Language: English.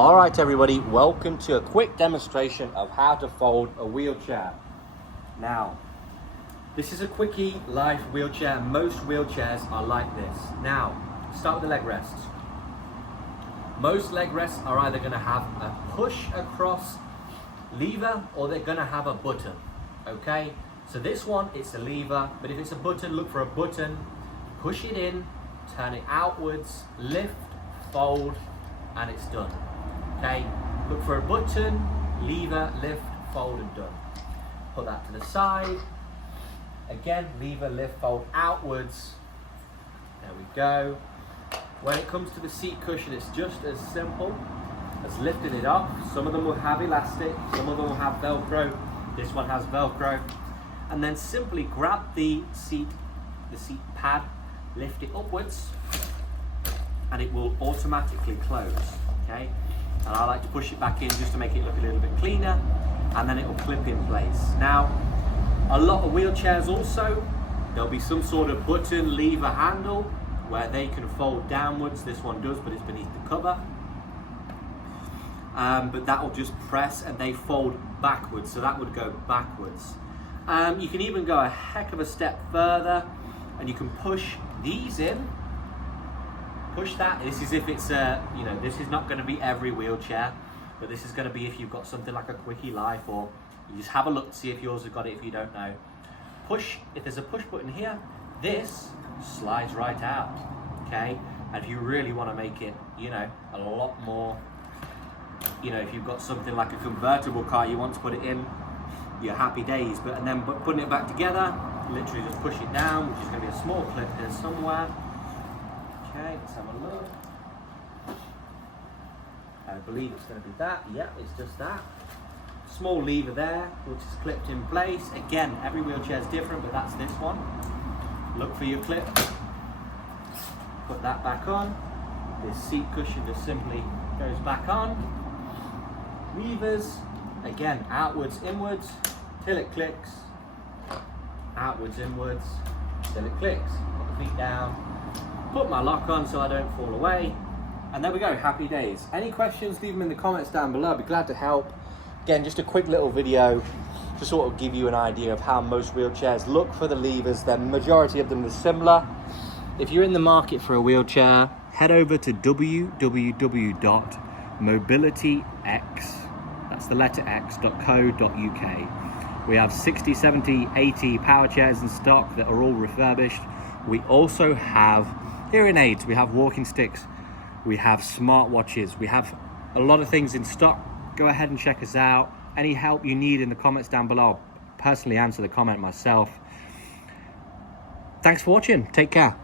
All right, everybody, welcome to a quick demonstration of how to fold a wheelchair. Now, this is a quickie life wheelchair. Most wheelchairs are like this. Now, start with the leg rests. Most leg rests are either going to have a push across lever or they're going to have a button, okay? So this one, it's a lever, but if it's a button, look for a button, push it in, turn it outwards, lift, fold, and it's done. Okay, look for a button, lever, lift, fold, and done. Put that to the side. Again, lever, lift, fold outwards. There we go. When it comes to the seat cushion, it's just as simple as lifting it off. Some of them will have elastic, some of them will have Velcro. This one has Velcro. And then simply grab the seat pad, lift it upwards, and it will automatically close, okay? And I like to push it back in just to make it look a little bit cleaner, and then it will clip in place. Now, a lot of wheelchairs also, there'll be some sort of button lever handle where they can fold downwards. This one does, but it's beneath the cover. But that will just press and they fold backwards, so that would go backwards. You can even go a heck of a step further, and you can push these in. Push that. This is if it's this is not going to be every wheelchair, but this is going to be if you've got something like a Quickie Life, or you just have a look to see if yours has got it if you don't know. Push, if there's a push button here, this slides right out, okay? And if you really want to make it, a lot more, if you've got something like a convertible car, you want to put it in, your happy days. And then putting it back together, literally just push it down, which is going to be a small clip here somewhere. Okay, let's have a look. I believe it's going to be that. Yep, it's just that. Small lever there, which is clipped in place. Again, every wheelchair is different, but that's this one. Look for your clip. Put that back on. This seat cushion just simply goes back on. Levers, again, outwards, inwards, till it clicks. Outwards, inwards, till it clicks. Put the feet down. Put my lock on so I don't fall away, and there we go, happy days. Any questions, leave them in the comments down below. I'd be glad to help. Again, just a quick little video to sort of give you an idea of how most wheelchairs look for the levers. The majority of them are similar. If you're in the market for a wheelchair, head over to www.mobilityx, that's the letter x.co.uk. We have 60, 70, 80 power chairs in stock that are all refurbished. We also have hearing aids, we have walking sticks, we have smartwatches, we have a lot of things in stock. Go ahead and check us out. Any help you need in the comments down below, I'll personally answer the comment myself. Thanks for watching, take care.